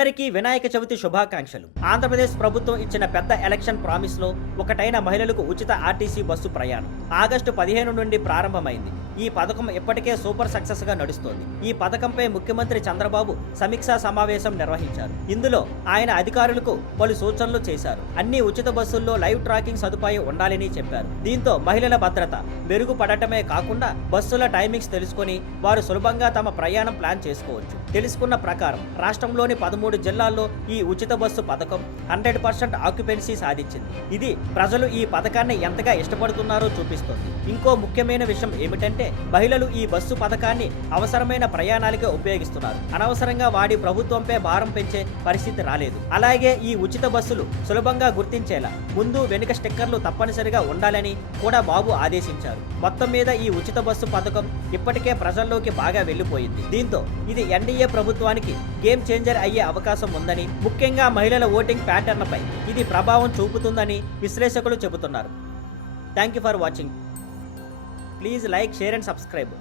అందరికీ వినాయక చవితి శుభాకాంక్షలు. ఆంధ్రప్రదేశ్ ప్రభుత్వం ఇచ్చిన పెద్ద ఎలక్షన్ ప్రామిస్ లో ఒకటైన మహిళలకు ఉచిత ఆర్టీసీ బస్సు ప్రయాణం ఆగస్టు 15 నుండి ప్రారంభమైంది. ఈ పథకం ఇప్పటికే సూపర్ సక్సెస్ గా నడుస్తోంది. ఈ పథకంపై ముఖ్యమంత్రి చంద్రబాబు సమీక్షా సమావేశం నిర్వహించారు. ఇందులో ఆయన అధికారులకు పలు సూచనలు చేశారు. అన్ని ఉచిత బస్సుల్లో లైవ్ ట్రాకింగ్ సదుపాయం ఉండాలని చెప్పారు. దీంతో మహిళల భద్రత మెరుగుపడటమే కాకుండా బస్సుల టైమింగ్స్ తెలుసుకొని వారు సులభంగా తమ ప్రయాణం ప్లాన్ చేసుకోవచ్చు. తెలుసుకున్న ప్రకారం రాష్ట్రంలోని 13 జిల్లాల్లో ఈ ఉచిత బస్సు పథకం 100% ఆక్యుపెన్సీ సాధించింది. ఇది ప్రజలు ఈ పథకాన్ని ఎంతగా ఇష్టపడుతున్నారో చూపిస్తోంది. ఇంకో ముఖ్యమైన విషయం ఏమిటంటే మహిళలు ఈ బస్సు పథకాన్ని అవసరమైన ప్రయాణాలకే ఉపయోగిస్తున్నారు. అనవసరంగా వాడి ప్రభుత్వంపై భారం పెంచే పరిస్థితి రాలేదు. అలాగే ఈ ఉచిత బస్సులు సులభంగా గుర్తించేలా ముందు వెనుక స్టిక్కర్లు తప్పనిసరిగా ఉండాలని కూడా బాబు ఆదేశించారు. మొత్తం మీద ఈ ఉచిత బస్సు పథకం ఇప్పటికే ప్రజల్లోకి బాగా వెళ్లిపోయింది. దీంతో ఇది ఎన్డీఏ ప్రభుత్వానికి గేమ్ చేంజర్ అయ్యే అవకాశం ఉందని, ముఖ్యంగా మహిళల ఓటింగ్ ప్యాటర్న్పై ఇది ప్రభావం చూపుతుందని విశ్లేషకులు చెబుతున్నారు. Thank you for watching. Please like, share and subscribe.